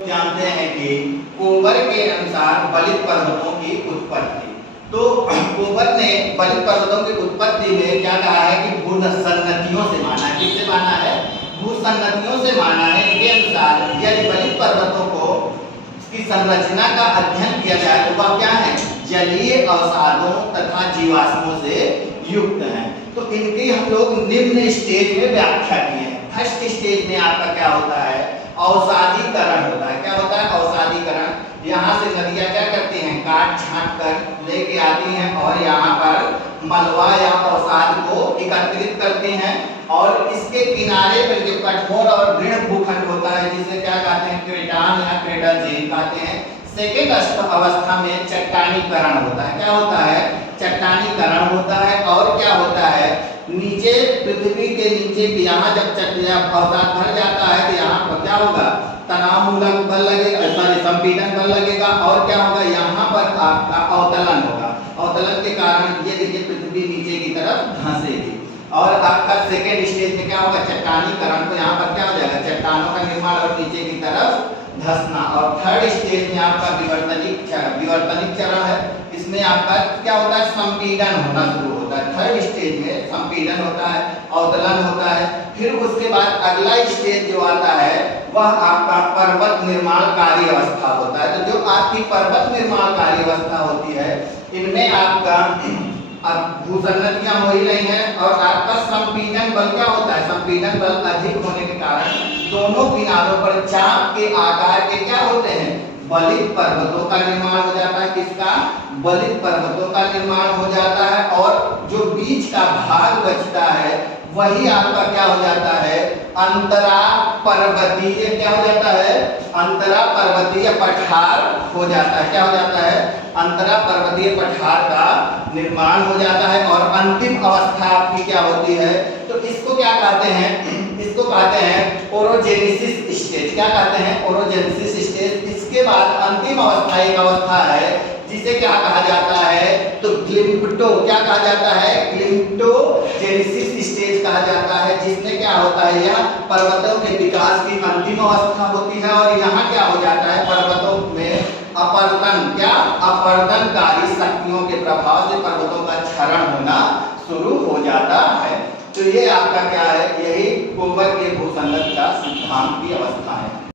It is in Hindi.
जानते हैं कि कोबर के अनुसार बलित पर्वतों की उत्पत्ति। तो कोबर ने बलित पर्वतों की उत्पत्ति में क्या कहा है कि भूसन्नतियों से माना है। किससे माना है? भूसन्नतियों से माना है। इनके अनुसार यदि बलित पर्वतों को की संरचना का अध्ययन किया जाए तो वह क्या है? जलीय अवसादों तथा जीवाश्मों से युक्त हैं। तो इनकी हम लोग निम्न स्टेज में व्याख्या की है। फर्स्ट स्टेज में आपका क्या होता है? अवसादीकरण होता है। क्या होता है? अवसादीकरण। यहाँ से नदियाँ क्या करती हैं? काट छांट कर लेके आती हैं और यहाँ पर मलबा या अवसाद को एकत्रित करती हैं और इसके किनारे पर जो कठोर और दृढ़ भूखंड होता है जिसे क्या कहते हैं? क्रेटान या क्रेटल झील कहते हैं। सेकेंड अवस्था में चट्टानीकरण होता है। क्या होता है? चट्टानीकरण होता है। और क्या होता है? नीचे पृथ्वी के नीचे यहाँ जब अवसाद भर जाता है तो यहाँ पर क्या होगा? तनाव मूलक बल लगेगा, सॉरी संपीड़न बल लगेगा और क्या होगा? यहाँ पर आपका अवतलन होगा। अवतलन के कारण ये देखिए पृथ्वी नीचे की तरफ धंसेगी और आपका सेकेंड स्टेज में क्या होगा? चट्टानीकरण। तो यहाँ पर क्या हो जाएगा? चट्टानों का निर्माण और नीचे की तरफ धंसना। और थर्ड स्टेज में आपका विवर्तनिक चरण है। इसमें आपका क्या होता है? संपीड़न होना शुरू होता है। थर्ड स्टेज में संपीड़न होता है, अवतलन होता है। फिर उसके बाद अगला स्टेज जो आता है वह आपका पर्वत निर्माणकारी अवस्था होता है। तो जो आपकी पर्वत निर्माणकारी अवस्था होती है इनमें आपका अब भूसन्नतियां हो ही रही हैं और आपका संपीड़न बल क्या होता है? संपीड़न बल अधिक होने के कारण दोनों किनारों पर चाप के आकार के क्या होते हैं? बलित पर्वतों का निर्माण हो जाता है। किसका? बलित पर्वतों का निर्माण हो जाता है और जो बीच का भाग बचता है वही आपका क्या हो जाता है? अंतरा पर्वतीय क्या हो जाता है? अंतरा पर्वतीय पठार हो जाता है। क्या हो जाता है? अंतरा पर्वतीय पठार का निर्माण हो जाता है और अंतिम अवस्था आपकी क्या होती है? तो इसको क्या कहते हैं? इसको कहते हैं ओरोजेनेसिस स्टेज। क्या कहते हैं? Orogenesis stage. इसके बाद अंतिम अवस्था एक अवस्था है जिसे क्या कहा जाता है? तो ग्लिम्प्टो क्या कहा जाता है? ग्लिम्प्टोजेनेसिस स्टेज कहा जाता है। जिसमें क्या होता है? यह पर्वतों के विकास की अंतिम अवस्था होती है और यहाँ क्या हो जाता है? पर्वतों में अपर्दन क्या? अपर्दनकारी शक्तियों के प्रभाव से पर्वतों का क्षरण होना शुरू हो जाता है। तो ये आपका क्या है? यही कोबर के भूसंगत का सिद्धांत की अवस्था है।